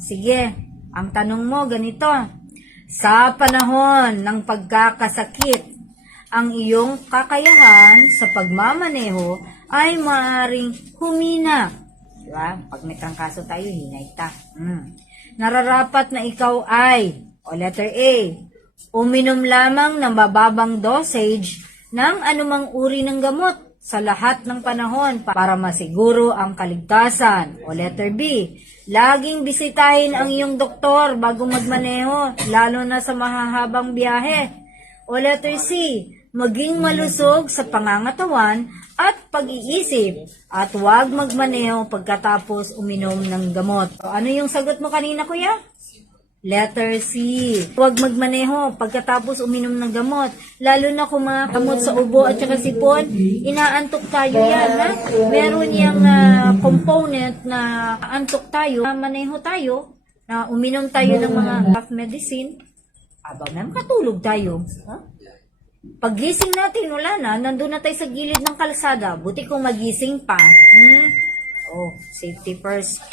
Sige. Ang tanong mo ganito. Sa panahon ng pagkakasakit, ang iyong kakayahan sa pagmamaneho ay maaaring humina. Diba? Pag may trangkaso tayo, hinay ta. Nararapat na ikaw ay, letter A, uminom lamang ng bababang dosage ng anumang uri ng gamot sa lahat ng panahon para masiguro ang kaligtasan. O letter B, laging bisitahin ang iyong doktor bago magmaneho, lalo na sa mahahabang biyahe. O letter C, maging malusog sa pangangatawan at pag-iisip at huwag magmaneho pagkatapos uminom ng gamot. So, ano yung sagot mo kanina, kuya? Letter C. Huwag magmaneho pagkatapos uminom ng gamot. Lalo na kung mga gamot sa ubo at saka sipon, inaantok tayo yan. Ha? Meron yung component na antok tayo, maneho tayo, na uminom tayo ng mga cough medicine, may makatulog tayo. Ha? Paggising natin, wala na, nandun na tayo sa gilid ng kalsada. Buti kung magising pa. Safety first.